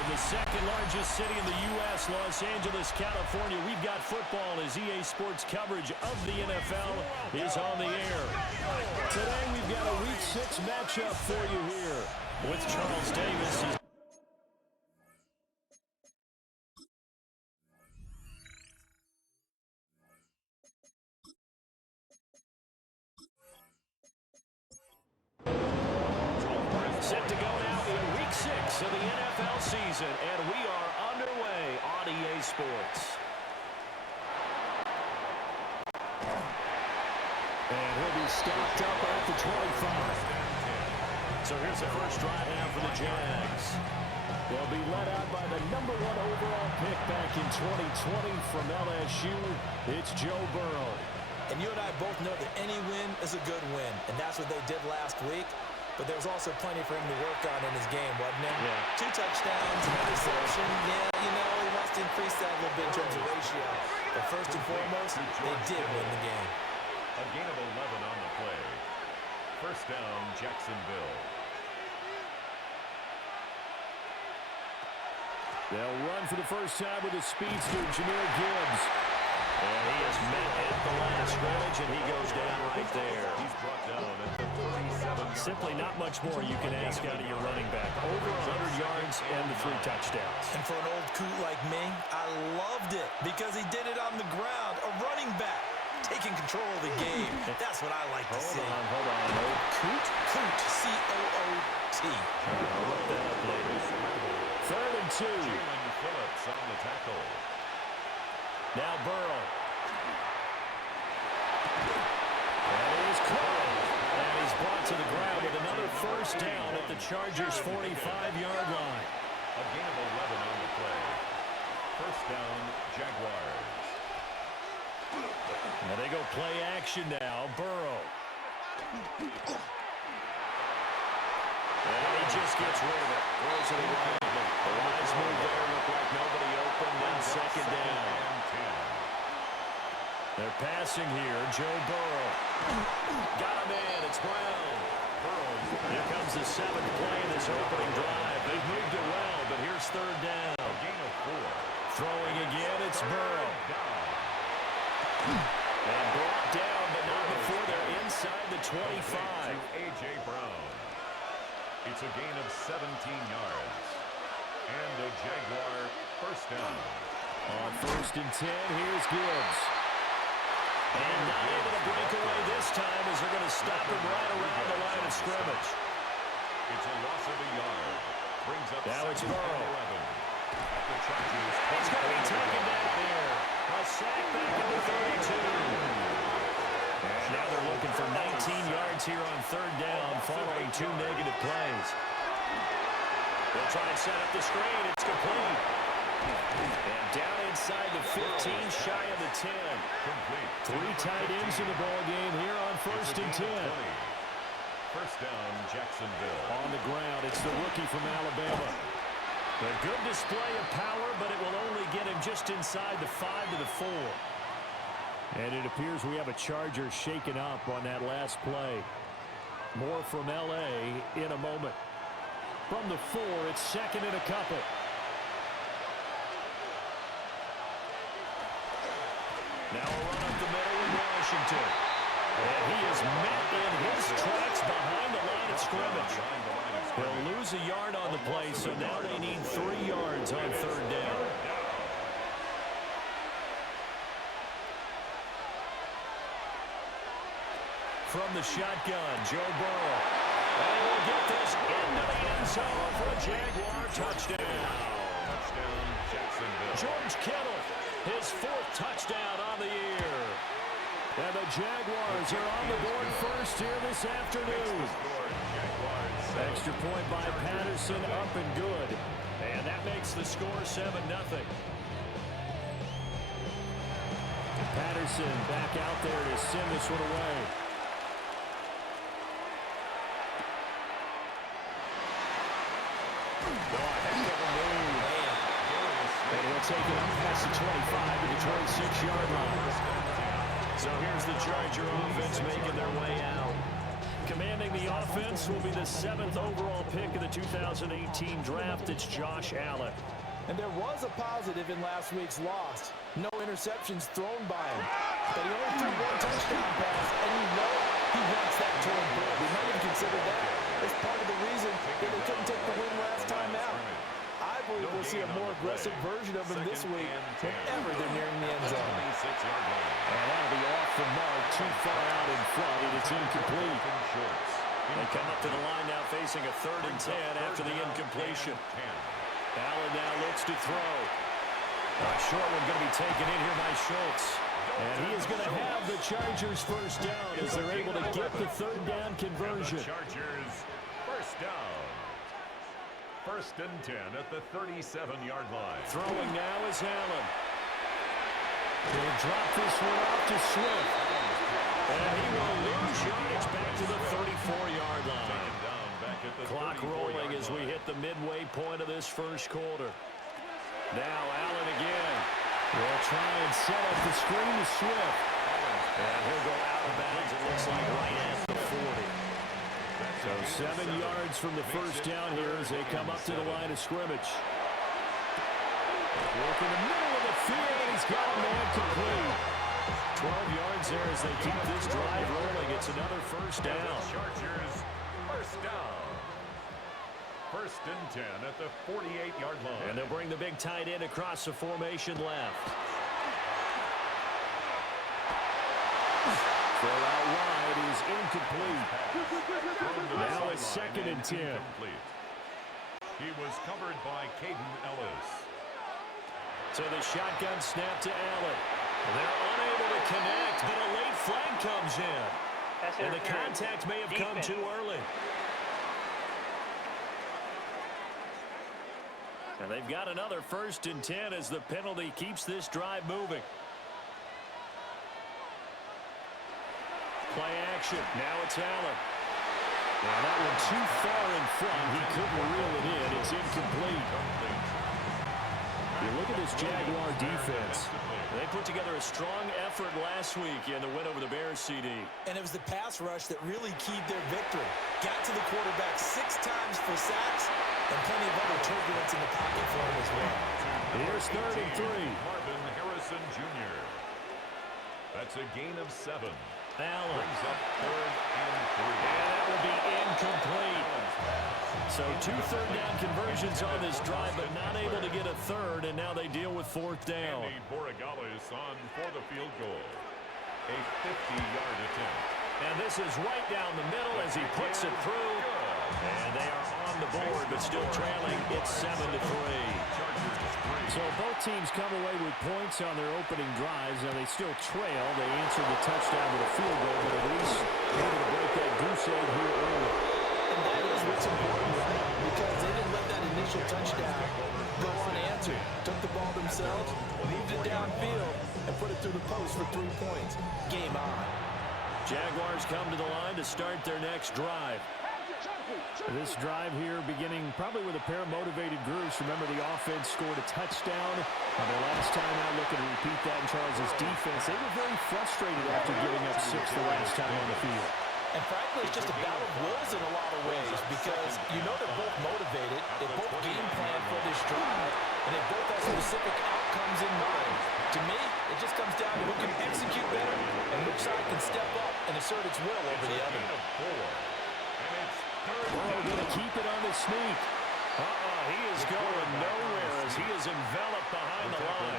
From the second largest city in the U.S., Los Angeles, California, we've got football as EA Sports coverage of the NFL is on the air. Today we've got a Week 6 matchup for you here with Charles Davis. Set to go now in Week 6 of the NFL season, and we are underway on EA Sports. And he'll be stopped up at the 25. So here's the first drive now for the Jags. They'll be led out by the #1 overall pick back in 2020 from LSU. It's Joe Burrow. And you and I both know that any win is a good win, and that's what they did last week. But there was also plenty for him to work on in his game, wasn't it? Yeah. 2 touchdowns, an interception. Yeah, you know, he wants to increase that a little bit in terms of ratio. But first and foremost, they did win the game. A gain of 11 on the play. First down, Jacksonville. They'll run for the first time with a speedster, Jahmyr Gibbs. And he is met at the line of scrimmage, and he goes down right there. He's brought down at the 37. Simply not much more you can ask out of your running back. Over 100 yards and the 3 touchdowns. And for an old coot like me, I loved it because he did it on the ground. A running back taking control of the game. That's what I like to see. Hold on. Old coot? Coot, C-O-O-T. I'll look that up later. 3rd and 2. Jalen Phillips on the tackle. Now Burrow. And he is caught. And he's brought to the ground with another first down at the Chargers' 45-yard line. A gain of 11 on the play. First down, Jaguars. Now they go play action now. Burrow. And he just gets rid of it. Throws it away. The wise move there. Looked like nobody open. Then second down. They're passing here. Joe Burrow. Got him in. It's Brown. Here comes the 7th play in this opening drive. They've moved it well, but here's 3rd down. A gain of 4. Throwing again. It's Burrow. And brought down, but not before they're inside the 25. A.J. Brown. It's a gain of 17 yards. And a Jaguar first down. On 1st and 10, here's Gibbs. And not able to break away this time as they're going to stop him right around the line of scrimmage. It's a loss of a yard. Brings up now it's 2nd Burrow. and 11. At the Chargers. It's going to be taken down here. A sack back at the 32. And now they're looking for 19 yards here on 3rd down following 2 negative plays. They'll try and set up the screen. It's complete. And down inside the 15, shy of the 10. Complete. 3 tight ends in the ball game here on 1st and 10. First down, Jacksonville. On the ground, it's the rookie from Alabama. A good display of power, but it will only get him just inside the 5 to the 4. And it appears we have a Charger shaken up on that last play. More from L.A. in a moment. From the 4, it's 2nd and a couple. Now a run up the middle with Washington. And he is met in his tracks behind the line of scrimmage. He'll lose a yard on the play, so now they need 3 yards on 3rd down. From the shotgun, Joe Burrow. And he'll get this into the end zone for a Jaguar touchdown. Touchdown, Jacksonville. George Kittle, his 4th touchdown on the year. And the Jaguars are on the board first here this afternoon. Extra point by Patterson, up and good. And that makes the score 7-0. Patterson back out there to send this one away. And he'll take it up past the 25 to the 26-yard line. So here's the Charger offense making their way out. Commanding the offense will be the 7th overall pick of the 2018 draft. It's Josh Allen. And there was a positive in last week's loss. No interceptions thrown by him. But he only threw one touchdown pass, and you know he wants that to improve. We might have considered that as part of the reason that they couldn't take the win last time out. I believe we'll see a more aggressive version of him this week whenever they're nearing the end zone. And that'll be off the mark, too far out in front, and it's incomplete. They come up to the line now facing a 3rd and 10 after the incompletion. Allen now looks to throw. A short one going to be taken in here by Schultz. And he is going to have the Chargers first down as they're able to get the 3rd down conversion. Chargers first down. 1st and 10 at the 37-yard line. Throwing now is Allen. He'll drop this one off to Swift. And he will lose yardage back to the 34-yard line. Clock rolling as we hit the midway point of this first quarter. Now Allen again. Will try and set up the screen to Swift. And he'll go out of bounds, it looks like, right at the 40. So 7 yards from the first down here as they come up to the line of scrimmage. Work in the middle of the field, and he's got a man complete. 12 yards there as they keep this drive rolling. It's another first down. Chargers first down. 1st and 10 at the 48-yard line. And they'll bring the big tight end across the formation left. Throw out wide is incomplete. Now it's 2nd and 10. He was covered by Caden Ellis. So the shotgun snap to Allen. They're unable to connect, but a late flag comes in. And the contact may have come too early. And they've got another 1st and 10 as the penalty keeps this drive moving. Play action. Now it's Allen. Now that one too far in front. He couldn't reel it in. It's incomplete. You look at this Jaguar defense. They put together a strong effort last week in the win over the Bears, CD. And it was the pass rush that really keyed their victory. Got to the quarterback 6 times for sacks and plenty of other turbulence in the pocket for him as well. Here's 3rd and 3. Marvin Harrison Jr. That's a gain of 7. Allen. Brings up 3rd and 3. And that will be incomplete. So 2 third-down conversions on this drive, but not able to get a 3rd, and now they deal with 4th down. Andy Borregales on for the field goal. A 50-yard attempt. And this is right down the middle as he puts it through. And they are on the board, but still trailing. It's 7-3. So both teams come away with points on their opening drives. Now they still trail. They answered the touchdown with a field goal, but at least able to break that goose egg here early. And that is what's important, right? Because they didn't let that initial touchdown go unanswered. Took the ball themselves, moved it downfield, and put it through the post for 3 points. Game on. Jaguars come to the line to start their next drive. This drive here beginning probably with a pair of motivated groups. Remember, the offense scored a touchdown on their last time out, looking to repeat that in Charles' defense. They were very frustrated after giving up 6 the last time on the field. And frankly, it's just a battle of wills in a lot of ways because you know they're both motivated, they both game plan for this drive, and they both have specific outcomes in mind. To me, it just comes down to who can execute better and which side can step up and assert its will over the other. Oh, going to keep it on the sneak. He is going nowhere as he is enveloped behind the line.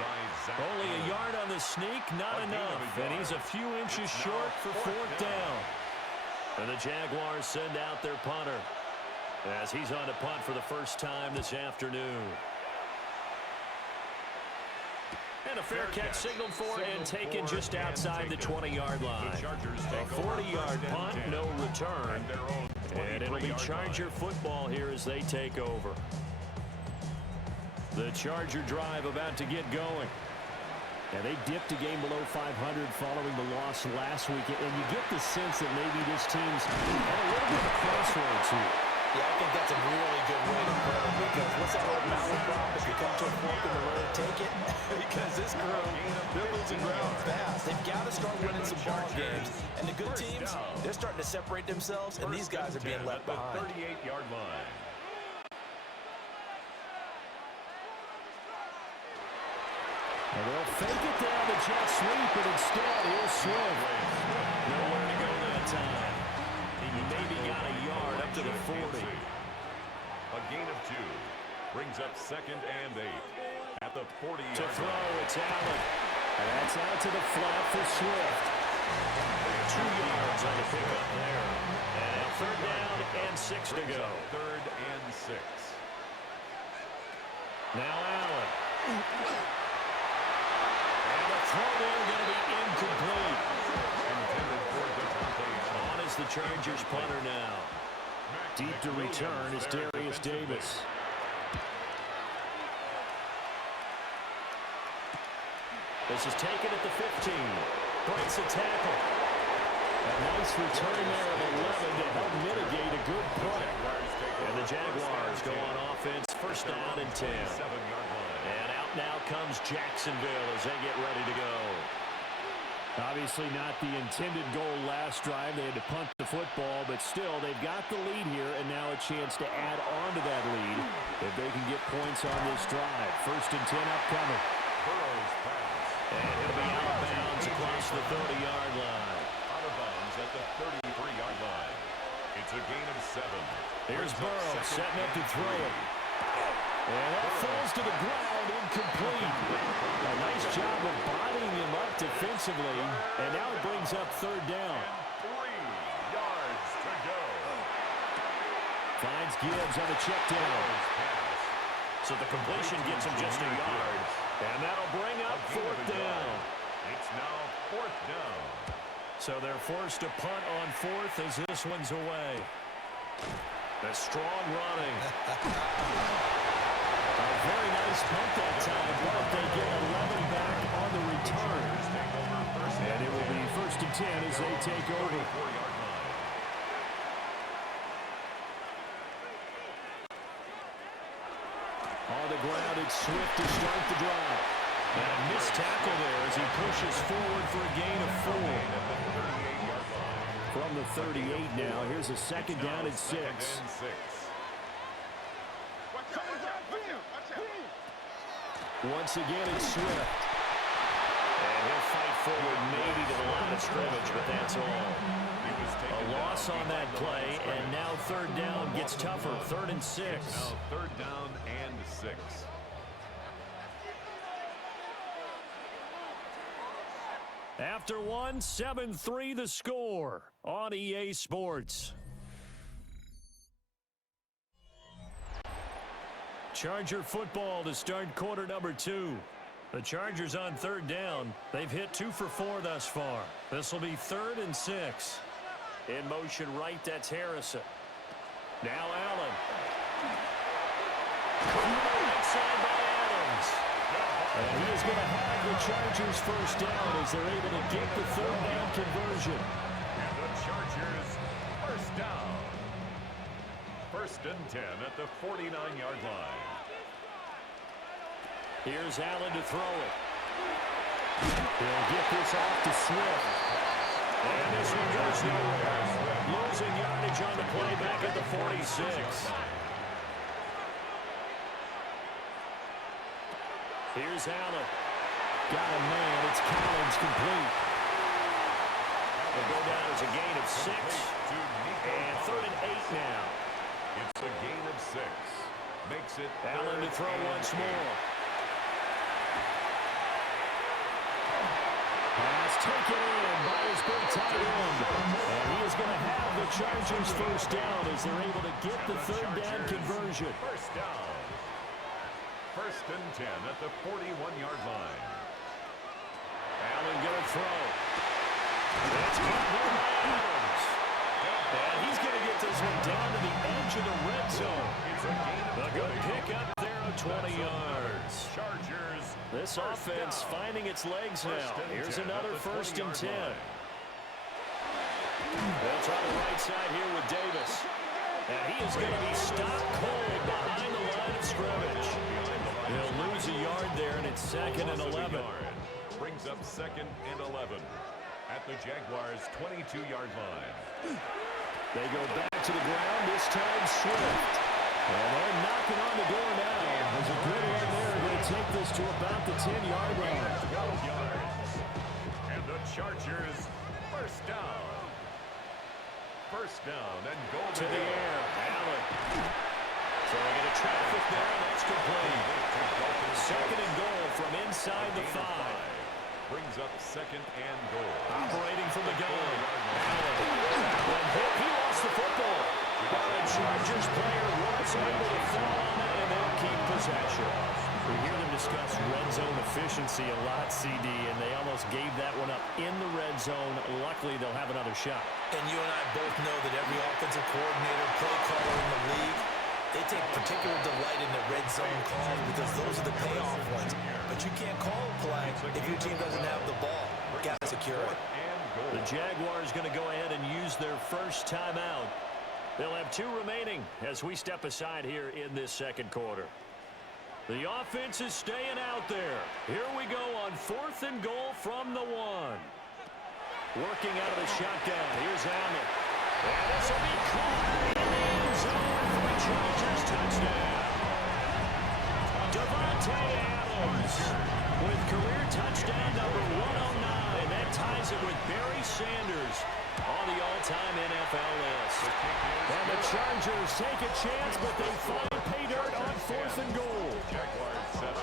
Only a yard on the sneak, not enough. And he's a few inches short for 4th down. And the Jaguars send out their punter as he's on to punt for the first time this afternoon. And a fair catch signaled for and taken just outside the 20-yard line. A 40-yard punt, no return. And it'll be Charger football here as they take over. The Charger drive about to get going. And they dipped a game below 500 following the loss last week. And you get the sense that maybe this team's at a little bit of a crossroads here. Yeah, I think that's a really good way to put it because what's that old malaprop? If you come to a fork in the road, take it, because this crew, they're losing ground fast. They've got to start winning some ball games. And the good teams, they're starting to separate themselves, and these guys are being left behind. 38-yard line. And they'll fake it down the jet sweep, but instead he'll Swift. Nowhere to go that time. He maybe got a yard up to the 40. A gain of 2 brings up 2nd and 8 at the 40-yard To throw, line. it's Allen. And that's out to the flat for Swift. 2 yards on the pickup there. And a 3rd down and 6 to Brings go. up 3rd and 6. Now Allen. And the throw there going to be incomplete. Intended for Devontae Allen. On is the Chargers punter now. Deep to return is Darius Davis. This is taken at the 15. Breaks a tackle. A nice return there of 11 to help mitigate a good play. And the Jaguars go on offense, 1st down and 10. 7-yard line. And out now comes Jacksonville as they get ready to go. Obviously not the intended goal last drive. They had to punt the football, but still they've got the lead here, and now a chance to add on to that lead if they can get points on this drive. 1st and 10 upcoming. Burrow's pass. And it'll be out of bounds across the 30-yard line. Out of bounds at the 33-yard line. It's a gain of 7. Here's Brings up Burrow 2nd setting up to and throw 3. it. And that falls to the ground, incomplete. A nice job of bodying him up defensively, and now it brings up 3rd down. 3 yards to go. Finds Gibbs on the check down. So the completion gets him just a yard. And that'll bring up 4th down. It's now 4th down. So they're forced to punt on 4th as this one's away. The strong running. A very nice punt that time, but they get 11 back on the return. And it will be 1st and 10 as they take over. 4-yard line. On the ground, it's Swift to start the drive. And a missed tackle there as he pushes forward for a gain of 4. From the 38 now, here's a 2nd down and 6. Once again, it's Swift. And he'll fight forward maybe to the line of scrimmage, but that's all. A loss on that play, and now 3rd down gets tougher. 3rd and 6. Now 3rd down and 6. After one, 7-3 the score on EA Sports. Charger football to start quarter number 2. The Chargers on 3rd down. They've hit 2 for 4 thus far. This will be 3rd and 6. In motion right, that's Harrison. Now Allen. Right side by Adams. And he is going to have the Chargers 1st down as they're able to get the 3rd down conversion. And the Chargers 1st down. 1st and 10 at the 49-yard line. Here's Allen to throw it. He'll get this off to Swift. And this one goes nowhere. Losing yardage on the play back at the 46. Here's Allen. Got a man. It's Collins complete. They'll go down as a gain of 6. And 3rd and 8 now. It's a gain of 6. Makes it Allen to throw once more. Pass taken in by his big tight end. And he is going to have the Chargers 1st down as they're able to get the 3rd down conversion. 1st down. 1st and 10 at the 41-yard line. Allen going to throw. That's caught here by Adams. And he's going to get this one down to the edge of the red zone. It's a gain of A good pickup there of 20 yards. Chargers. This offense finding its legs now. Here's another 1st and 10. They'll try the right side here with Davis. And he is going to be stopped cold behind the line of scrimmage. He'll second and 11. Brings up second and 11 at the Jaguars' 22-yard line. They go back to the ground, this time Swift. And they're knocking on the door now. There's a good one there. Going to take this to about the 10-yard line. 12 yards. And the Chargers first down. First down and goal to the air. Allen. So they get a traffic there, and that's complete. Second and goal from inside the 5. Brings up second and goal. Operating from the gun. Allen hit. He lost the football. But the Chargers player was able to fall on it, and they'll keep possession. We hear them discuss red zone efficiency a lot, CD, and they almost gave that one up in the red zone. Luckily, they'll have another shot. And you and I both know that every offensive coordinator, play caller in the league, they take particular delight in the red zone calls because those are the payoff ones. But you can't call a play if your team doesn't have the ball. Got to secure it. The Jaguars going to go ahead and use their first timeout. They'll have 2 remaining as we step aside here in this second quarter. The offense is staying out there. Here we go on 4th and goal from the 1. Working out of the shotgun. Here's Allen. And this will be caught in the end zone for the Chargers touchdown. Devontae Adams with career touchdown number 109. That ties it with Barry Sanders on the all-time NFL list. And the Chargers take a chance, but they find pay dirt on 4th and goal. Jaguars 7.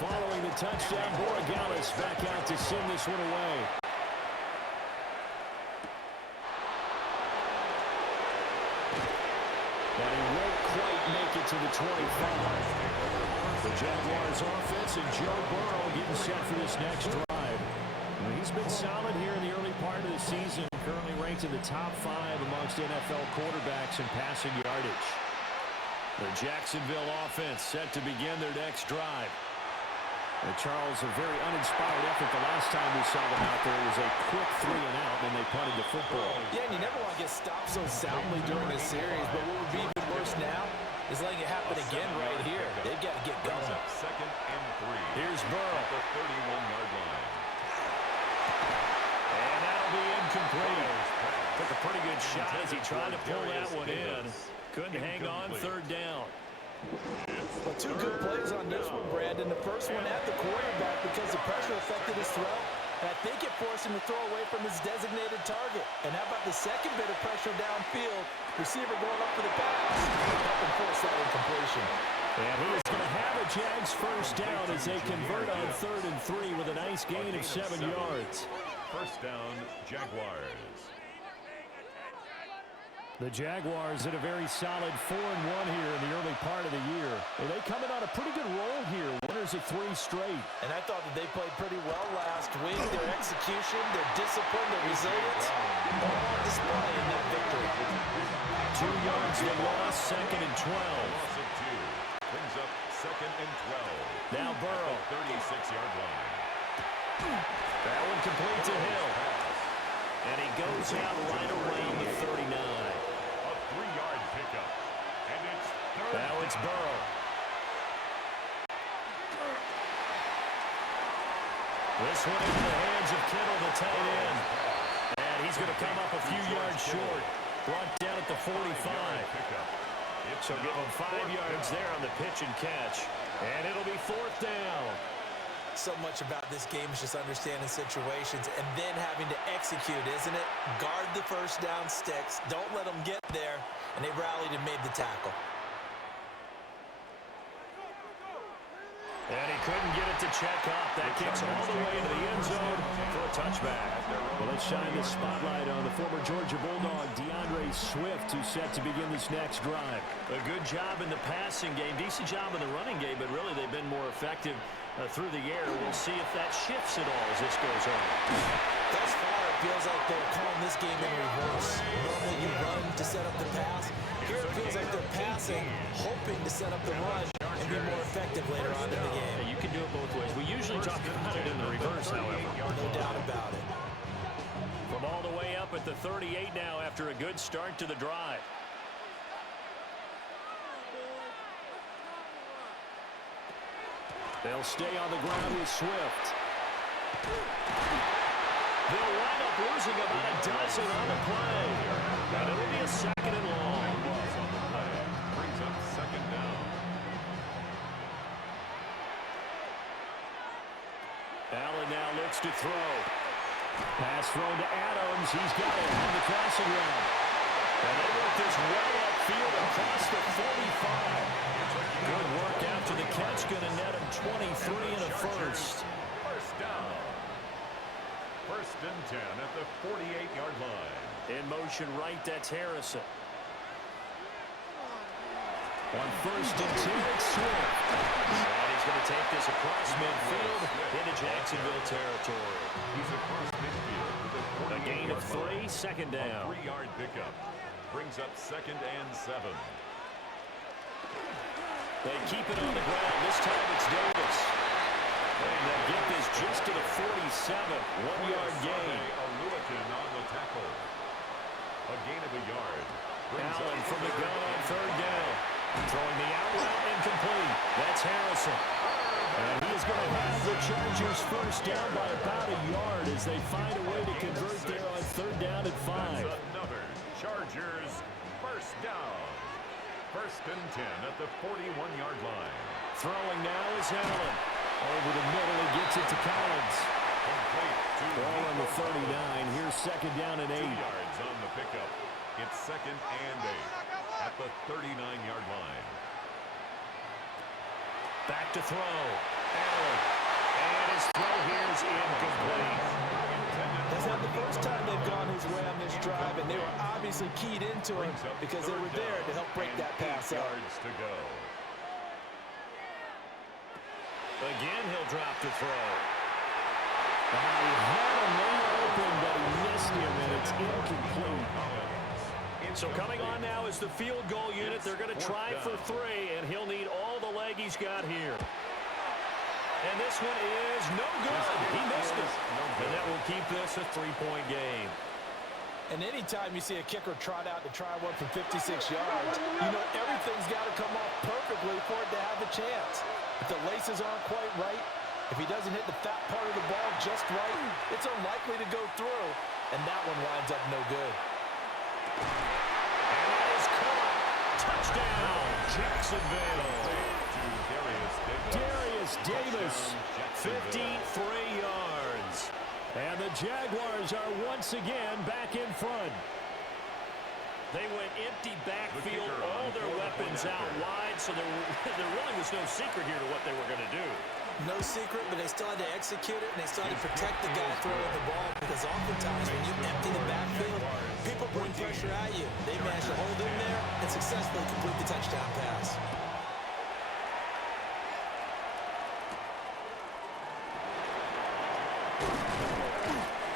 Following the touchdown, Borregales back out to send this one away. But he won't quite make it to the 25. The Jaguars offense and Joe Burrow getting set for this next drive. He's been solid here in the early part of the season, currently ranked in the top 5 amongst NFL quarterbacks in passing yardage. The Jacksonville offense set to begin their next drive. And Charles, a very uninspired effort the last time we saw them out there. It was a quick 3 and out, and they punted the football. Yeah, and you never want to get stopped so soundly during this series, but what would be even worse now is letting it happen again right here. They've got to get going. Second and 3. Here's Burrow. At the 31-yard line. And that'll be incomplete. Took a pretty good shot as he tried to pull that one in. Couldn't hang on 3rd down. Well, 2 good plays on this one, Brandon. The first one at the quarterback because the pressure affected his throw. And I think it forced him to throw away from his designated target. And how about the second bit of pressure downfield? Receiver going up for the pass. Help him force that incompletion. And he is going to have a Jags first down as they convert on 3rd and 3 with a nice gain of 7 yards. First down, Jaguars. The Jaguars in a very solid 4-1 here in the early part of the year. And they come in on a pretty good roll here. Winners of 3 straight. And I thought that they played pretty well last week. Their execution, their discipline, their resilience, all on display in that victory. 2 yards to loss, 2nd and 12. Loss of 2. Brings up second and 12. Now Burrow. 36-yard line. That one complete to Hill. And he goes out right away with 39. A 3-yard pickup. And it's third. Now it's Burrow. This one into the hands of Kittle, the tight end. And he's going to come up a few yards short. Brought down at the 45. So give him 5 yards there on the pitch and catch. And it'll be 4th down. So much about this game is just understanding situations and then having to execute, isn't it? Guard the first down sticks. Don't let them get there. And they rallied and made the tackle. And he couldn't get it to check up. That kicks all the way into the end zone for a touchback. Well, let's shine the spotlight on the former Georgia Bulldog, DeAndre Swift, who's set to begin this next drive. A good job in the passing game, decent job in the running game, but really they've been more effective through the air. We'll see if that shifts at all as this goes on. Thus far, it feels like they're calling this game in reverse. Normally you run to set up the pass. Here it feels like they're passing, hoping to set up the run and be more effective later on in the game. Yeah, you can do it both ways. We usually talk about it in the reverse, however. No doubt about it. From all the way up at the 38 now after a good start to the drive. They'll stay on the ground with Swift. They'll wind up losing about a dozen on the play. And it'll be a second and long. Brings up second down. Allen now looks to throw. Pass thrown to Adams. He's got it on the crossing route. And they work this well upfield across the 45. Good work after the catch. Going to net him 23 and a first. First down. First and 10 at the 48-yard line. In motion right, that's Harrison. On first and 10, it's Swift. And he's going to take this across midfield into Jacksonville territory. He's across midfield with A gain of 3, second down. A 3-yard pickup. Brings up second and 7. They keep it on the ground. This time it's Davis. And they get this just to the 47. 1-yard gain. On the tackle. A gain of a yard. Allen from the gun on third down. Throwing the out route incomplete. That's Harrison. And he is going to have the Chargers first down by about a yard as they find a way to convert there on third down and 5. That's another Chargers first down. First and 10 at the 41-yard line. Throwing now is Allen. Over the middle, he gets it to Collins. Ball on the 39. Here's second down and 8. 2 yards on the pickup. It's second and 8 at the 39-yard line. Back to throw. Allen. And his throw here is incomplete. That's not the first time they've gone his way on this drive, and they were obviously keyed into him because they were there to help break that pass up. 8 yards to go. Again, he'll drop to throw. He had him there open, but he missed him, and it's incomplete. So coming on now is the field goal unit. They're going to try for 3, and he'll need all the leg he's got here. And this one is no good. He missed it. And that will keep this a 3-point game. And anytime you see a kicker trot out to try one from 56 yards, you know everything's got to come off perfectly for it to have a chance. If the laces aren't quite right, if he doesn't hit the fat part of the ball just right, it's unlikely to go through. And that one winds up no good. And that is caught. Touchdown, Jacksonville. Darius Davis, 53 yards. And the Jaguars are once again back in front. They went empty backfield, all their weapons out wide, so there really was no secret here to what they were going to do. No secret, but they still had to execute it, and they still had to protect the guy throwing the ball, because oftentimes when you empty the backfield, people bring pressure at you. They managed to hold in there and successfully complete the touchdown pass.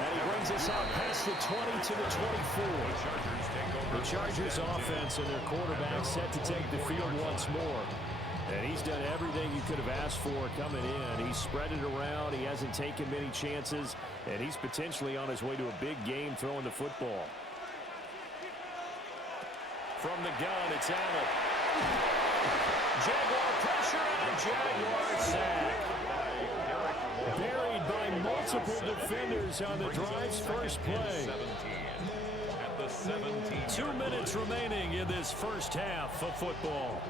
And he brings us out past the 20 to the 24. The Chargers offense and their quarterback set to take the field once more. And he's done everything you could have asked for coming in. He's spread it around. He hasn't taken many chances. And he's potentially on his way to a big game throwing the football. From the gun, it's Allen. Jaguar pressure and a Jaguar sack. Buried by multiple defenders on the drive's first play. 2 minutes remaining in this first half of football.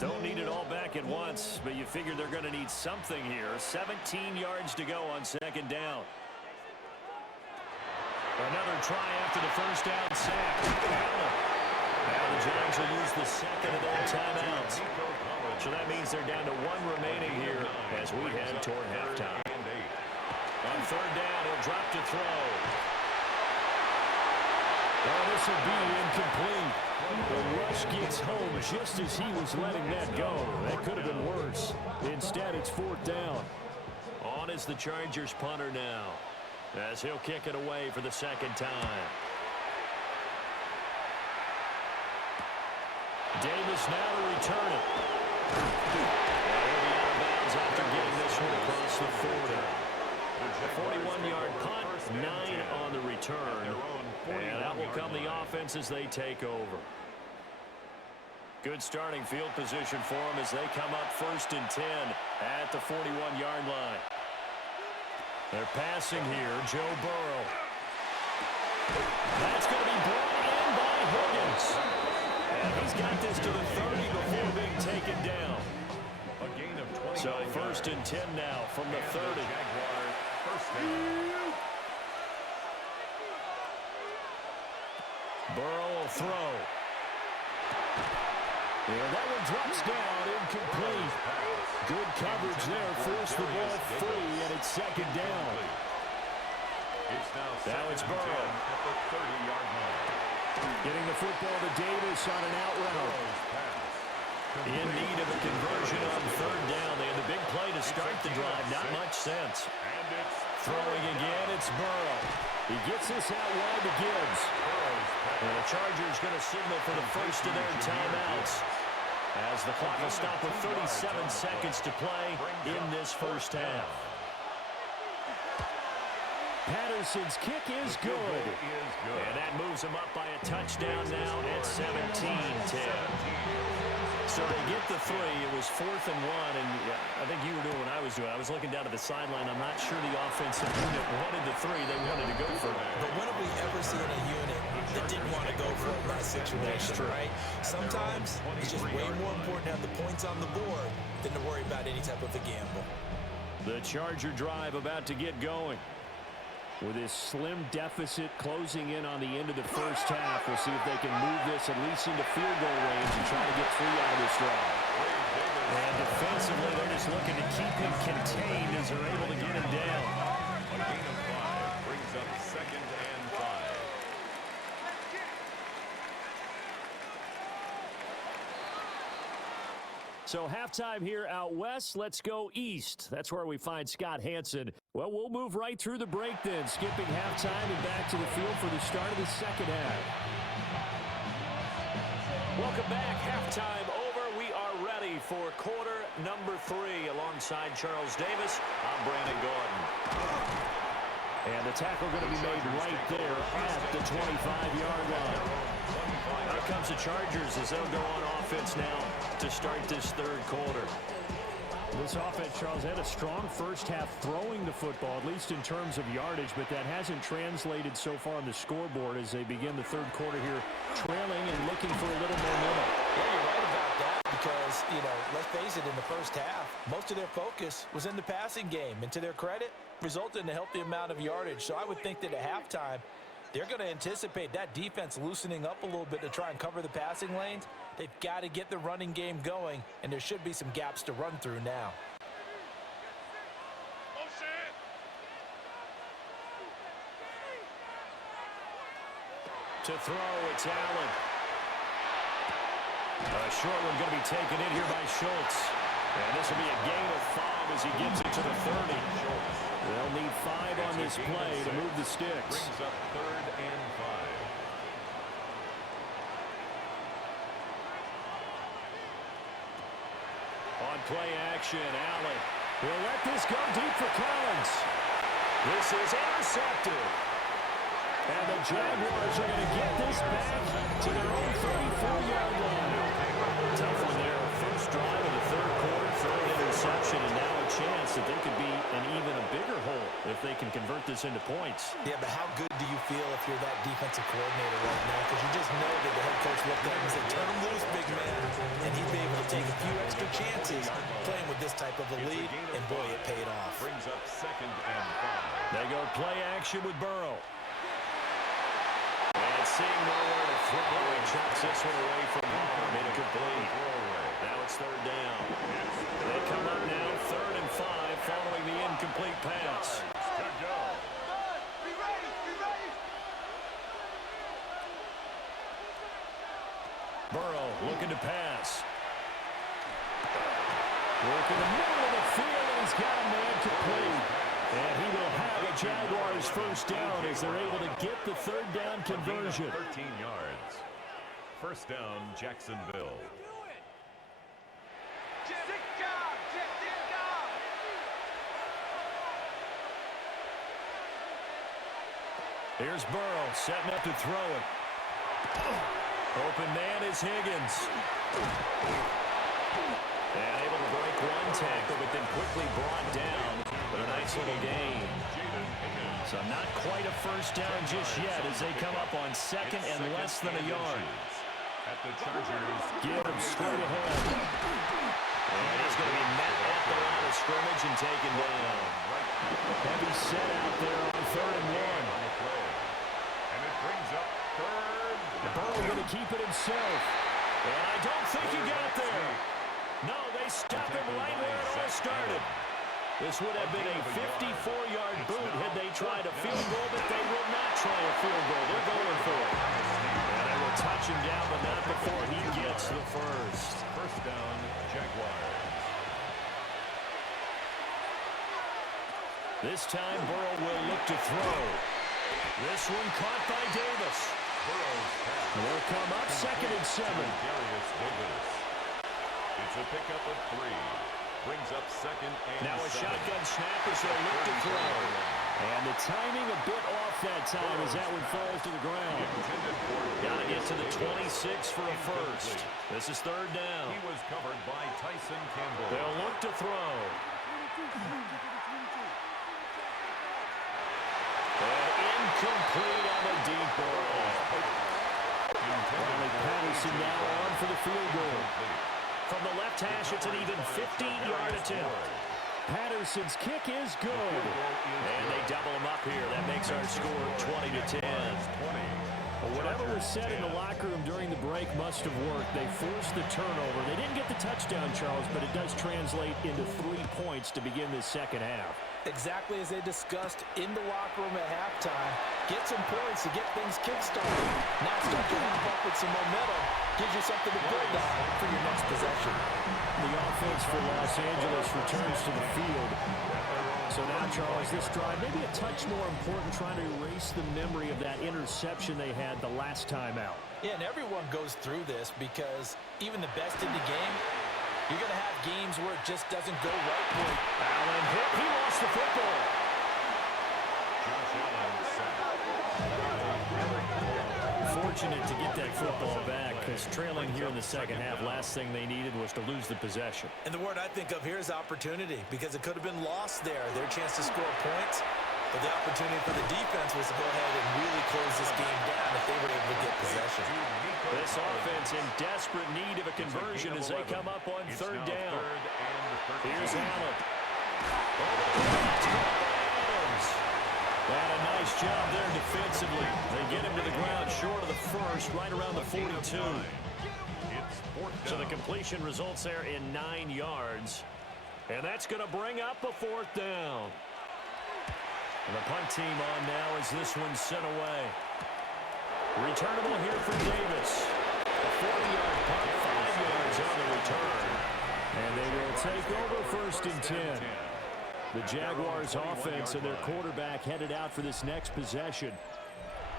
Don't need it all back at once, but you figure they're going to need something here. 17 yards to go on second down. Another try after the first down sack. Allen. Now the Jags will use the second of their timeouts. So that means they're down to 1 remaining here as we head toward halftime. On third down, he'll drop to throw. Well, this will be incomplete. The rush gets home just as he was letting that go. That could have been worse. Instead, it's fourth down. On is the Chargers punter now, as he'll kick it away for the second time. Davis now to return it. He'll be out of bounds after getting this one across the 40. A 41-yard punt, 9 on the return. And out will come the offense as they take over. Good starting field position for them as they come up 1st and 10 at the 41-yard line. They're passing here, Joe Burrow. That's going to be brought in by Higgins. And he's got this to the 30 before being taken down. A gain of 20. So 1st and 10 now from the 30. Jaguar first down. Burrow will throw. And that one drops down, incomplete. Good coverage there, forced the ball free, and it's 2nd down. Now it's Burrow. At the 30-yard line. Getting the football to Davis on an out route. In need of a conversion on 3rd down. They had the big play to start the drive. Not much sense. Throwing again, it's Burrow. He gets this out wide to Gibbs. And the Chargers going to signal for the first of their timeouts as the clock will stop with 37 seconds to play in this first half. Patterson's kick is good. And that moves him up by a touchdown now at 17-10. So they get the 3. It was 4th and 1, and I think you were doing what I was doing. I was looking down at the sideline. I'm not sure the offensive unit wanted the 3. They wanted to go for it. But when have we ever seen a unit that didn't want to go for it in that situation, right? Sometimes it's just way more important to have the points on the board than to worry about any type of a gamble. The Charger drive about to get going. With this slim deficit closing in on the end of the first half, we'll see if they can move this at least into field goal range and try to get 3 out of this drive. And defensively, they're just looking to keep him contained as they're able to get him down. A gain of 5 brings up 2nd and 5. So halftime here out west. Let's go east. That's where we find Scott Hanson. Well, we'll move right through the break then, skipping halftime and back to the field for the start of the second half. Welcome back. Halftime over. We are ready for quarter number 3 alongside Charles Davis. I'm Brandon Gordon. And the tackle going to be made right there at the 25-yard line. Out comes the Chargers as they'll go on offense now to start this 3rd quarter. This offense, Charles, had a strong first half throwing the football, at least in terms of yardage, but that hasn't translated so far on the scoreboard as they begin the 3rd quarter here, trailing and looking for a little momentum. Yeah, you're right about that because, let's face it, in the first half, most of their focus was in the passing game, and to their credit, resulted in a healthy amount of yardage. So I would think that at halftime, they're going to anticipate that defense loosening up a little bit to try and cover the passing lanes. They've got to get the running game going, and there should be some gaps to run through now. To throw, it's Allen. A short one going to be taken in here by Schultz. And this will be a gain of 5 as he gets it to the 30. They'll need 5 on this play to move the sticks. Brings up 3rd and 5. On play action, Allen will let this go deep for Collins. This is intercepted. And the Jaguars are going to get this back to their own 34-yard line. Tough one there. First drive of the 3rd quarter, throw interception, and now a chance that they could be in even a bigger hole if they can convert this into points. Yeah, but how good do you feel if you're that defensive coordinator right now? Because you just know that the head coach looked at him and said, turn him loose, big man. And he'd be able to take a few extra chances playing with this type of a lead, and boy, it paid off. Brings up 2nd and 5. They go play action with Burrow. And seeing nowhere to throw, he chucks this one away from home. Incomplete. Now it's 3rd down. They come up now, 3rd and 5, following the incomplete pass. Good go. Be ready, be ready. Burrow looking to pass. Work in the middle of the field, and he's got a man complete. And he will have a Jaguars first down as they're able to get the 3rd down conversion. 13 yards. First down, Jacksonville. Here's Burrow setting up to throw it. Open man is Higgins. And able to break one tackle, but then quickly brought down. But a nice little gain. So not quite a first down just yet as they come up on second and less than a yard. At the Chargers. Gibbs straight ahead. And he's going to be met at the line of scrimmage and taken down. Heavy set out there on 3rd and 1. And it brings up 3rd. Burrow going to keep it himself. And I don't think he got there. No, they stopped him right where it all started. This would have been a 54-yard boot had they tried a field goal, but they will not try a field goal. They're going for it. And they will touch him down, but not before he gets the first. First down, Jaguars. This time, Burrow will look to throw. This one caught by Davis. They'll come up 2nd and 7. It's a pickup of 3. Brings up 2nd and now a 7. shotgun snap as they look to throw. And the timing a bit off that time as that one falls to the ground. Got to get to the 26 for a first. This is 3rd down. He was covered by Tyson Campbell. They'll look to throw. And incomplete on the deep ball. Riley Patterson now on for the field goal. From the left hash, it's an even 15-yard attempt. Patterson's kick is good. And they double him up here. That makes our score 20-10. Well, whatever was said in the locker room during the break must have worked. They forced the turnover. They didn't get the touchdown, Charles, but it does translate into 3 points to begin this second half. Exactly as they discussed in the locker room at halftime. Get some points to get things kick-started. Now start your half up with some momentum. Gives you something to build on for your next possession. The offense for Los Angeles returns to the field. So now, Charles, this drive maybe a touch more important, trying to erase the memory of that interception they had the last time out. Yeah, and everyone goes through this because even the best in the game, you're going to have games where it just doesn't go right for you. Allen hit. He lost the football. Josh Allen sacked. Fortunate to get that football back because trailing here in the second half, last thing they needed was to lose the possession. And the word I think of here is opportunity, because it could have been lost there. Their chance to score points, but the opportunity for the defense was to go ahead and really close this game down if they were able to get possession. This offense in desperate need of a conversion as they come up on 3rd down. Here's Allen. And a nice job there defensively. They get him to the ground short of the first, right around the 42. So the completion results there in 9 yards. And that's going to bring up a 4th down. And the punt team on now as this one's sent away. Returnable here for Davis. A 40-yard punt, 5 yards on the return. And they will take over 1st and 10. The Jaguars offense and their quarterback headed out for this next possession.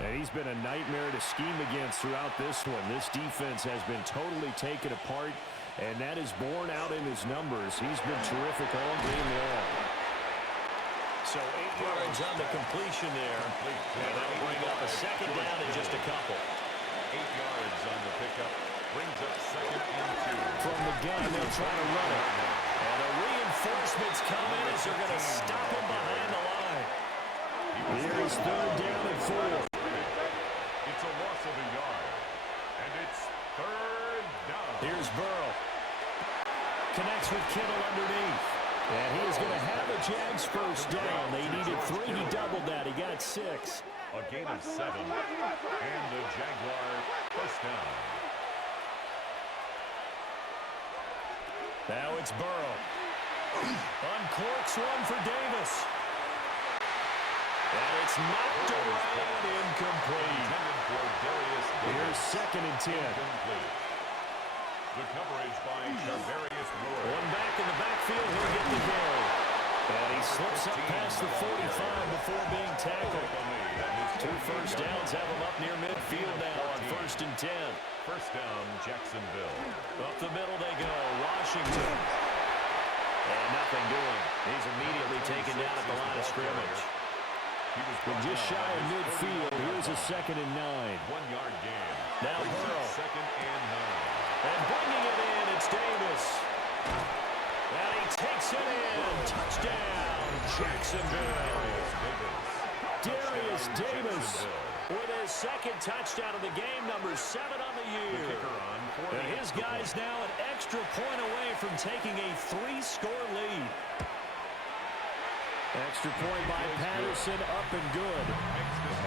And he's been a nightmare to scheme against throughout this one. This defense has been totally taken apart, and that is borne out in his numbers. He's been terrific all game long. So 8 yards on the completion there. And that'll bring up a 2nd down in just a couple. 8 yards on the pickup. Brings up 2nd and 2. From the gun, they'll try to run it. And the reinforcements come in as they're going to stop him behind the line. Here's 3rd down and 4. It's a loss of a yard. And it's 3rd down. Here's Burrow. Connects with Kittle underneath. And he is going to have a Jags first down. They needed 3. He doubled that. He got 6. A gain of 7. And the Jaguar first down. Now it's Burrow. Uncorks one for Davis. And it's knocked around, incomplete. Here's 2nd and 10. The coverage by Charvarius Ward. One back in the backfield, he'll get the goal. And he slips up past the 45 before being tackled. 2 first downs have him up near midfield now on 1st and 10. First down, Jacksonville. Up the middle they go. Washington. And nothing doing. He's immediately taken down at the line of scrimmage. From just shy of midfield, here's a 2nd and 9. 1 yard gain. Now Burrow. Second and 9. And bringing it in, it's Davis. And he takes it in. Touchdown, Jacksonville. Darius Davis with his second touchdown of the game, number 7 on the year. And his guys now an extra point away from taking a 3-score lead. Extra point by Patterson, up and good.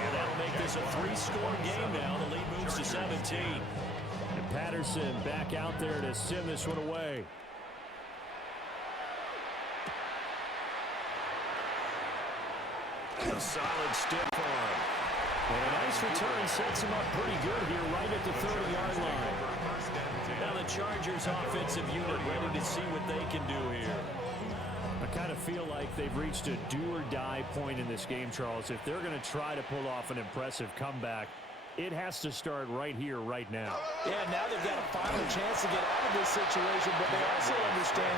And that'll make this a 3-score game now. The lead moves to 17. And Patterson back out there to send this one away. A solid stiff arm. And a nice return sets him up pretty good here right at the 30-yard line. Now the Chargers offensive unit ready to see what they can do here. I kind of feel like they've reached a do-or-die point in this game, Charles. If they're going to try to pull off an impressive comeback, it has to start right here, right now. Yeah, now they've got a final chance to get out of this situation, but they also understand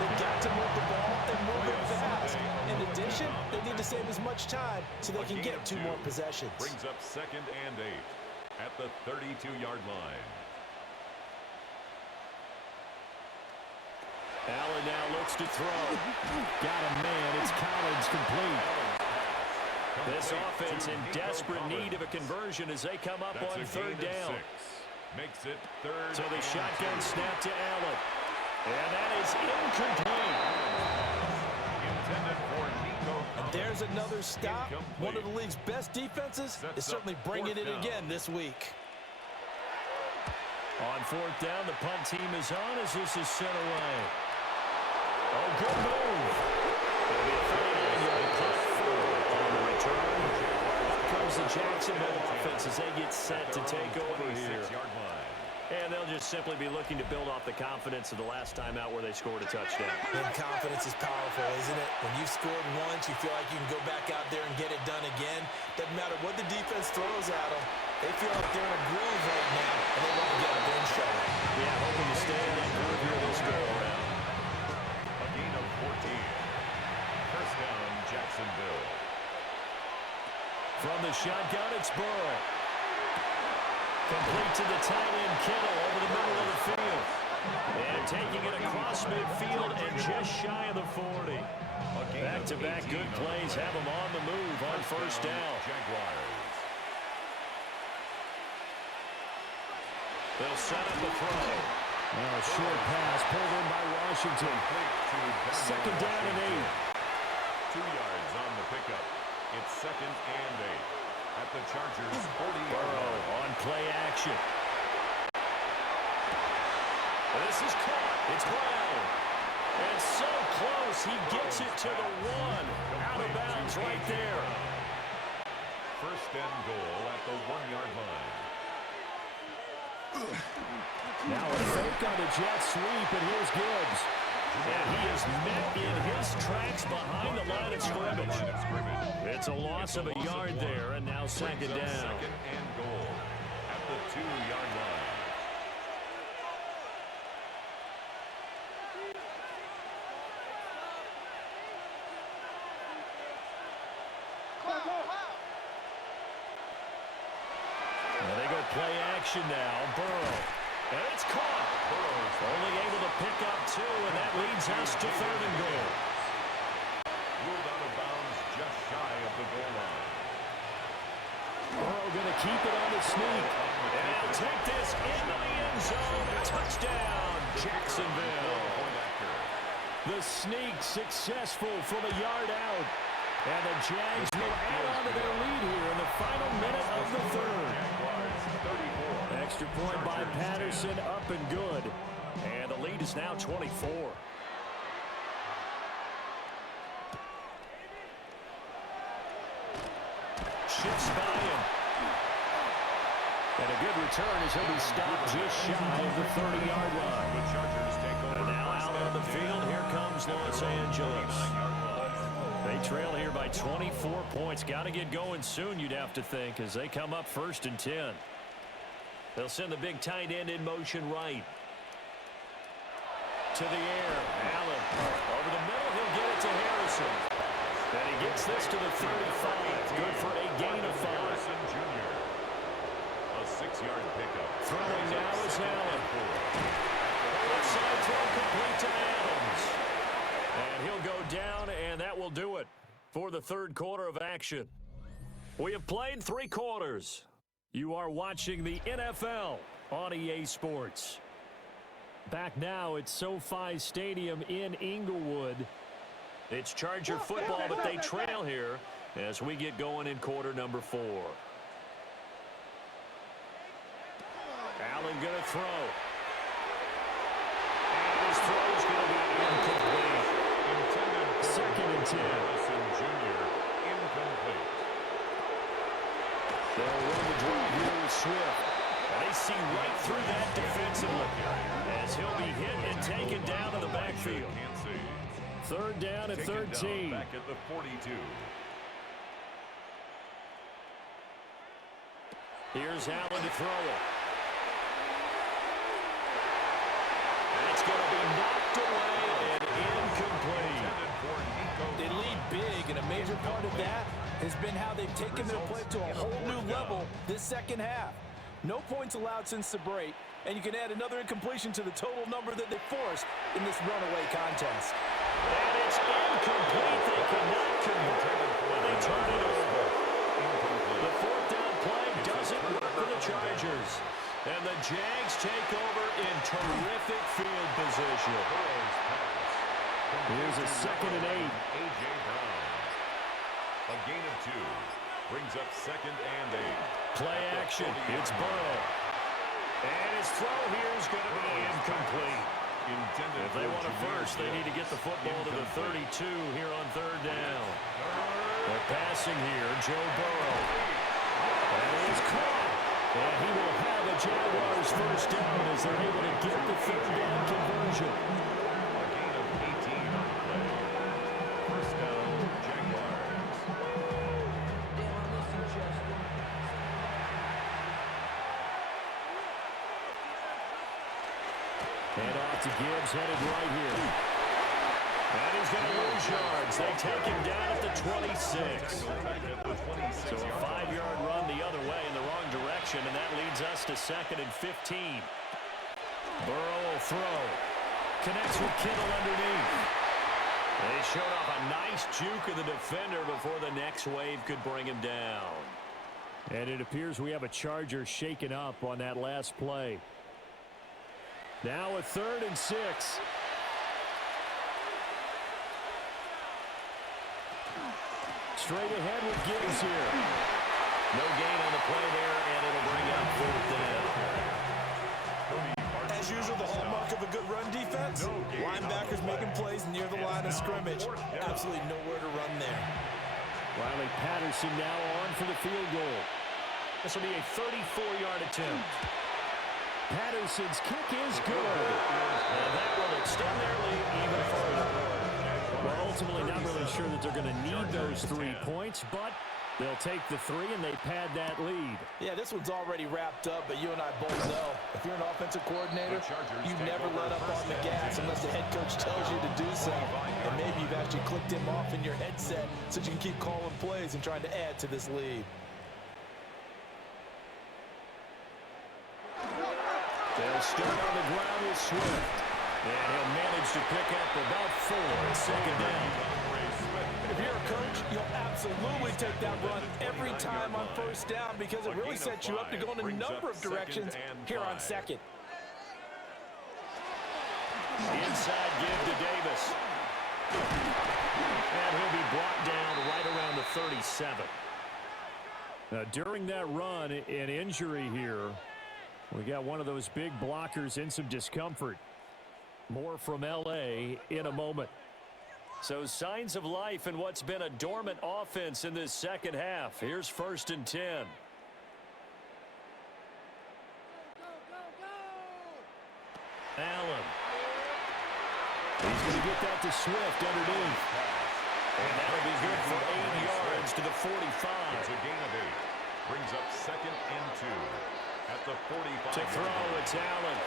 they've got to move the ball and move it fast. In addition, they need to save as much time so they can get 2 more possessions. Brings up second and 8 at the 32-yard line. Allen now looks to throw. Got a man. It's Collins complete. This offense in desperate need of a conversion as they come up on 3rd down. Makes it 3rd. So the shotgun snap to Allen. And that is incomplete. Intended for Nico. And there's another stop. One of the league's best defenses is certainly bringing it again this week. On 4th down, the punt team is on as this is sent away. Oh, good move. It'll be a 39-yard punt on the return. Up comes the Jacksonville offense as they get set to take over here. And they'll just simply be looking to build off the confidence of the last time out where they scored a touchdown. And confidence is powerful, isn't it? When you've scored once, you feel like you can go back out there and get it done again. Doesn't matter what the defense throws at them. They feel like they're in a groove right now, and they want to get it there and show it. Yeah, hoping to stay in that groove here this go around. A gain of 14. First down, Jacksonville. From the shotgun, it's Burrow. Complete to the tight end, Kittle, over the middle of the field. And taking it across midfield and just shy of the 40. Back-to-back good plays have them on the move on 1st down. Jaguars. They'll set up the throw. A short pass pulled in by Washington. 2nd down and 8. 2 yards on the pickup. It's 2nd and 8. At the Chargers' 40-yard Burrow line. on play action. This is caught. It's Brown. And so close. He gets it to the 1. Out of bounds right there. First and goal at the 1-yard line. Now a fake on the jet sweep, and here's Gibbs. And he is met in his tracks behind the line of scrimmage. It's a loss of a yard there, and now 2nd down. 2nd and goal at the 2-yard line. And they go play action now. Burrow. And it's caught. Burrow's only able to pick up 2, and that leads us to 3rd and goal. Ruled out of bounds just shy of the goal line. Burrow going to keep it on the sneak. And he'll take this into the end zone. Touchdown, Jacksonville. The sneak successful from a yard out. And the Jags will add on to their lead here in the final minute of the 3rd. Extra point by Patterson, up and good. And the lead is now 24. Shifts by him. And a good return as he'll be stopped just shy of the 30-yard line. The Chargers take over. And now out on the field, here comes Los Angeles. They trail here by 24 points. Got to get going soon, you'd have to think, as they come up 1st and 10. They'll send the big tight end in motion right. To the air, Allen. Over the middle, he'll get it to Harrison. And he gets this to the 35. Good for a gain of 5. Harrison Jr. A 6-yard pickup. Throwing now is Allen. Left side throw complete to Adams. And he'll go down, and that will do it for the third quarter of action. We have played 3 quarters. You are watching the NFL on EA Sports. Back now at SoFi Stadium in Inglewood. It's Charger football, but they trail here as we get going in quarter number 4. Allen going to throw. And his throw is going to be incomplete. Second and 10. Jr. Incomplete. They'll run the draw here with Swift. And they see right through that defensively as he'll be hit and taken down to the backfield. Third down at 13. Back at the 42. Here's Allen to throw it. And it's going to be knocked away and incomplete. They lead big, and a major part of that has been how they've taken their play to a whole new level this second half. No points allowed since the break, and you can add another incompletion to the total number that they forced in this runaway contest. And it's incomplete. They cannot convert when they turn it over. The fourth down play doesn't work for the Chargers. And the Jags take over in terrific field position. Here's a 2nd and 8. A.J. Brown. A gain of 2. Brings up 2nd and 8. Play action. It's Burrow. And his throw here is going to be incomplete. If they want a first, they need to get the football to the 32 here on third down. They're passing here, Joe Burrow. And he's caught. And he will have a Jaguars first down as they're able to get the third down conversion. A gain of 18 on the play. First down, Jaguars. Hand off to Gibbs, headed right here. And he's going to lose yards. They take him down at the 26. So a 5-yard run the other way in the wrong direction, and that leads us to 2nd and 15. Burrow will throw. Connects with Kittle underneath. They showed off a nice juke of the defender before the next wave could bring him down. And it appears we have a Charger shaken up on that last play. Now a 3rd and 6. Straight ahead with Gibbs here. No gain on the play there, and it'll bring up 4th down. As usual, the hallmark of a good run defense, linebackers making plays near the line of scrimmage. Absolutely nowhere to run there. Riley Patterson now on for the field goal. This will be a 34-yard attempt. Patterson's kick is good. And that will extend their lead even further. Well, ultimately not really sure that they're going to need those 3 points, but they'll take the 3 and they pad that lead. Yeah, this one's already wrapped up, but you and I both know if you're an offensive coordinator, you never let up on the gas unless the head coach tells you to do so. And maybe you've actually clicked him off in your headset so you can keep calling plays and trying to add to this lead. They'll start on the ground with Swift. And he'll manage to pick up about 4 at 2nd down. If you're a coach, you'll absolutely take that run every time on first down because it really sets you up to go in a number of directions here on 2nd. Inside give to Davis. And he'll be brought down right around the 37. Now, during that run, an injury here. We got one of those big blockers in some discomfort. More from LA in a moment. So signs of life in what's been a dormant offense in this second half. Here's 1st and 10. Allen. He's going to get that to Swift underneath. And that'll be good for 8 yards to the 45. It's a gain of 8. Brings up 2nd and 2. At the 45. To throw, it's Allen.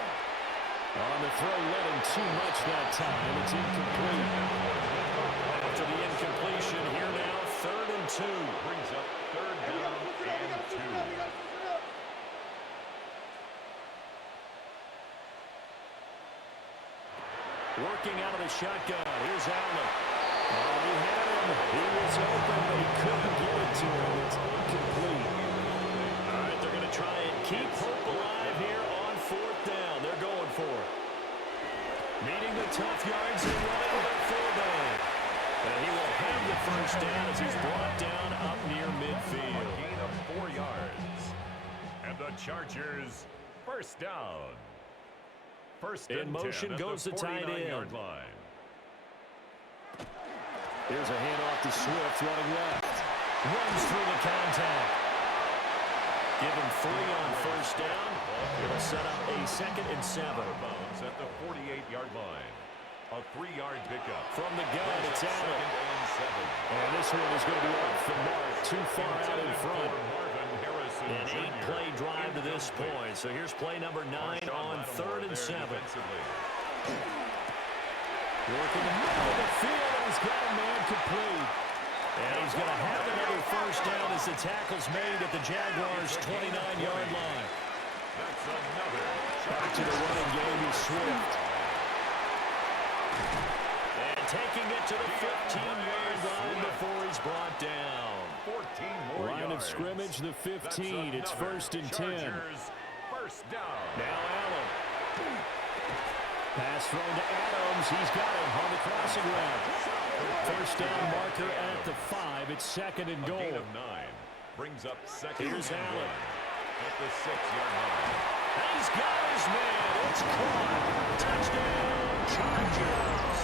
On the throw, led him too much that time. It's incomplete. After the incompletion, here now, 3rd and 2. Brings up 3rd down and 2. Working out of the shotgun. Here's Allen. Oh, he had him. He was open, but he couldn't get it to him. It's incomplete. All right, they're going to try and keep hope alive here on 4th down. They're going for it. Meeting the tough yards and running with a fullback. And he will have the first down as he's brought down up near midfield. A gain of 4 yards. And the Chargers, first down. First In motion goes the tight end. Line. Here's a handoff to Swift running left. Runs through the contact. Give him 3 on first down. It'll set up a 2nd and 7. Bounds at the 48-yard line. A 3-yard pickup. From the gun, it's Allen. 2nd and 7. And this one is going to be off the mark. Too far out in front. An 8-play drive to this point. So here's play number 9 on 3rd and 7. Working the middle of the field, and he's got a man complete. And he's going to have another first down as the tackle's made at the Jaguars' 29-yard line. That's another. Back to the running game is Swift. And taking it to the 15-yard line before he's brought down. 14 more Line of yards. scrimmage, the 15. It's 1st and 10. Chargers, first down. Now Allen. Pass thrown to Adams. He's got him on the crossing route. First down marker at the 5. It's 2nd and A goal. gain of 9. Brings up 2nd Here's and Allen. 1 at the 6-yard line. He's got his man. It's caught. Touchdown, Chargers.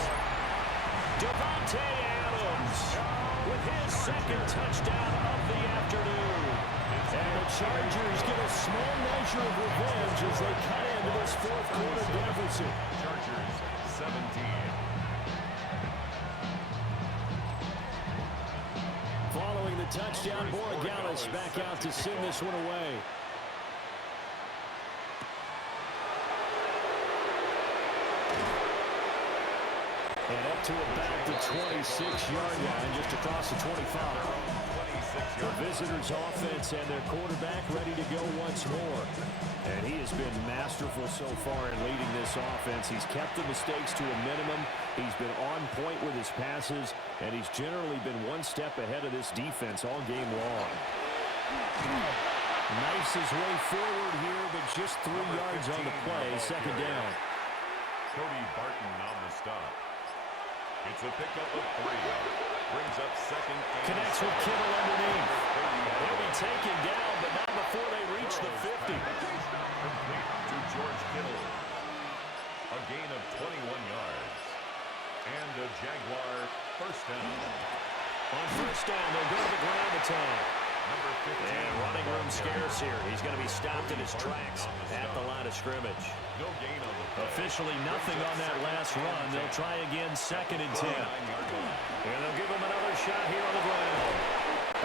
Devontae Adams with his 2nd touchdown of the afternoon. And the Chargers get a small measure of revenge as they cut into this 4th quarter deficit. Chargers, 17. Following the touchdown, Borregales back out to send this one away. And up to about the 26-yard line, just across the 25. The visitors' offense and their quarterback ready to go once more. And he has been masterful so far in leading this offense. He's kept the mistakes to a minimum. He's been on point with his passes, and he's generally been one step ahead of this defense all game long. Knifes his way forward here, but just 3 yards on the play. 2nd down. Cody Barton on the stop. It's a pickup of 3. Brings up 2nd and Connects with Kittle underneath. He'll be taken down, but not before they reach the 50. complete to George Kittle. A gain of 21 yards. And a Jaguar first down. On first down, they'll go to the ground attack. Number 15. And running room scarce here. He's going to be stopped in his tracks at the line of scrimmage. No gain on the play. Officially nothing on that last run. They'll try again 2nd and 10. 9-yard line. And they'll give him another shot here on the ground.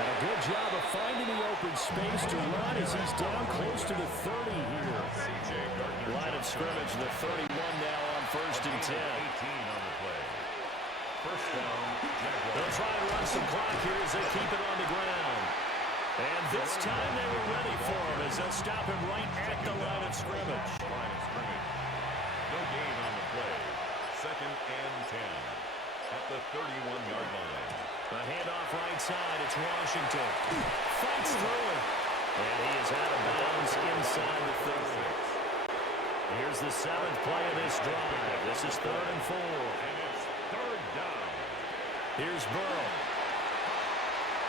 And a good job of finding the open space to run as he's down close to the 30 here. C.J. Gardner. Line of scrimmage, the 31 now on 1st and 10. 18 on the play. First down, Jaguars. They'll try and run some clock here as they keep it on the ground. And this time they were ready for him as they'll stop him right at the line of scrimmage. Line of scrimmage. No gain on the play. 2nd and 10 at the 31-yard line. A handoff right side. It's Washington. Fights through it. And he is out of bounds inside the 30. Here's the 7th play of this drive. This is 3rd and 4. And it's 3rd down. Here's Burrow.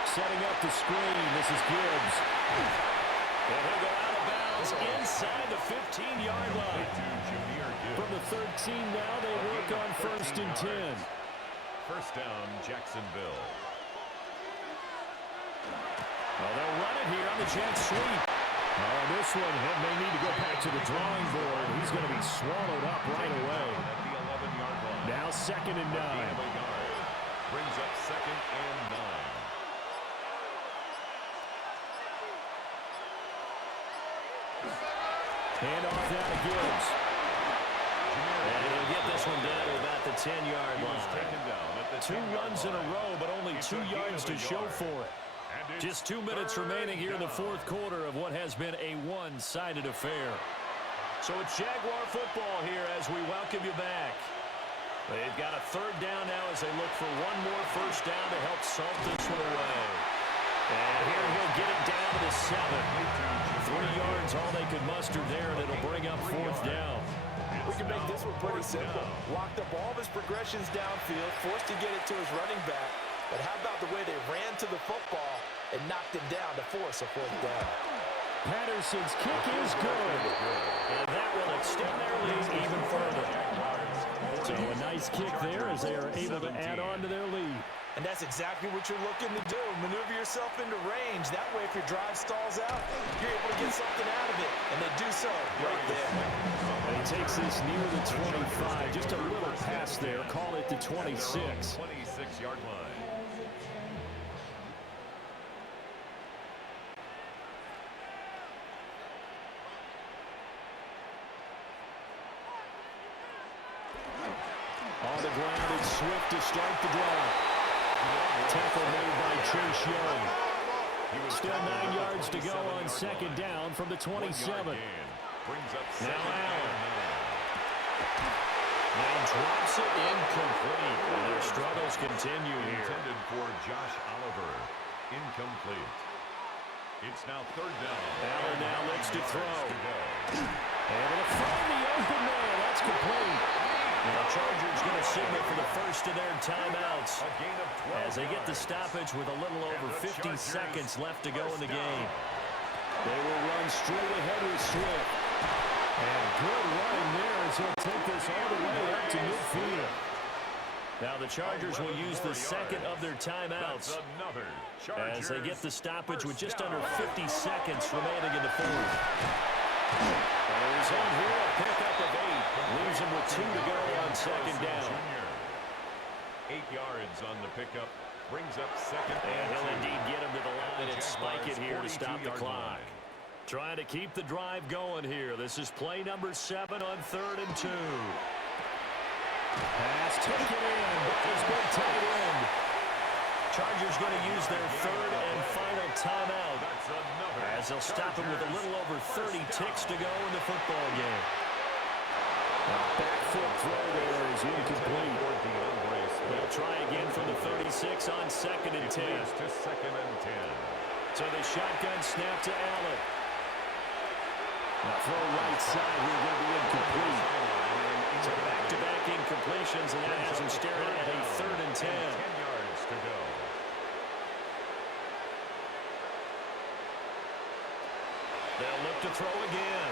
Setting up the screen. This is Gibbs. And he'll go out of bounds inside the 15-yard line. From the 13 now, they work on 1st and 10. First down, Jacksonville. Oh, they'll run it here on the jet sweep. Oh, this one may need to go back to the drawing board. He's going to be swallowed up right away. At the 11-yard line. Now 2nd and 9. Gain of a yard. Brings up 2nd and 9. Hand off now to Gibbs. And he'll get this one down to about the 10-yard line. Taken down at the 2 runs in a row, but only 2 yards to show for it. Just 2 minutes remaining here in the 4th quarter of what has been a one-sided affair. So it's Jaguar football here as we welcome you back. They've got a third down now as they look for one more first down to help salt this one away. And here he'll get it down to the 7. 3 yards, all they could muster there, and it'll bring up fourth down. We can make this one pretty simple. Locked up all of his progressions downfield, forced to get it to his running back. But how about the way they ran to the football and knocked him down to force a fourth down? Patterson's kick is good. And that will extend their lead even further. So a nice kick there as they are able to add on to their lead. And that's exactly what you're looking to do. Maneuver yourself into range. That way, if your drive stalls out, you're able to get something out of it. And they do so right there. And he takes this near the 25. Just a little pass there. Call it the 26. 26-yard line. On the ground, it's Swift to start the drive. Tackle made by Chase Young. Still 9 yards to go on second down from the 27. Now Allen. And drops it incomplete. And their struggles continue here. Intended for Josh Oliver. Incomplete. It's now third down. Allen now looks to throw. Able to find the open man. That's complete. And the Chargers going to signal for the first of their timeouts as they get the stoppage with a little over 50 seconds left to go in the game. They will run straight ahead with Swift. And good running there as he'll take this all the way up to midfield. Now the Chargers will use the second of their timeouts as they get the stoppage with just under 50 seconds remaining in the fourth. There's in here a pickup of 8. Leaves him with 2 to go on second down. 8 yards on the pickup. Brings up second. And he'll indeed get him to the line and spike it here to stop the clock. Trying to keep the drive going here. This is play number 7 on 3rd and 2. Pass taken in by his big tight end. Chargers going to use their third and final timeout as they'll stop him with a little over 30 ticks to go in the football game. A back foot throw there is incomplete. They'll try again from the 36 on 2nd and 10. So the shotgun snap to Allen. Now throw right side here going to be incomplete. So back-to-back incompletions, and that has him staring at a 3rd and 10. 10 yards to go. They'll look to throw again.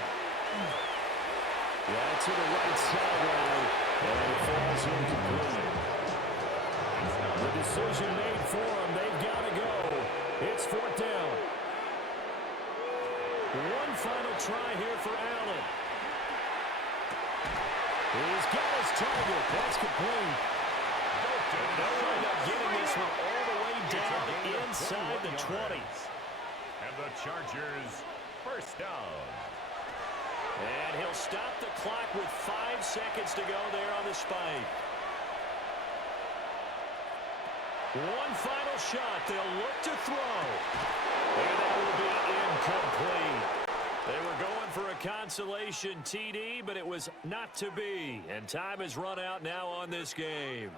Yeah, to the right sideline, and it falls incomplete. The decision made for them. They've got to go. It's 4th down. One final try here for Allen. He's got his target. That's complete. They'll end up getting this one all the way down inside the 20. And the Chargers first down. And he'll stop the clock with 5 seconds to go there on the spike. One final shot. They'll look to throw. And that will be incomplete. They were going for a consolation TD, but it was not to be. And time has run out now on this game.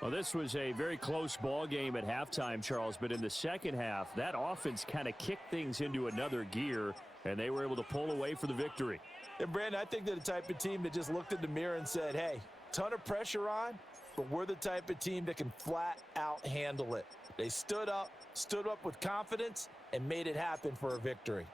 Well, this was a very close ball game at halftime, Charles, but in the second half, that offense kind of kicked things into another gear, and they were able to pull away for the victory. And, Brandon, I think they're the type of team that just looked in the mirror and said, hey, ton of pressure on, but we're the type of team that can flat out handle it. They stood up with confidence, and made it happen for a victory.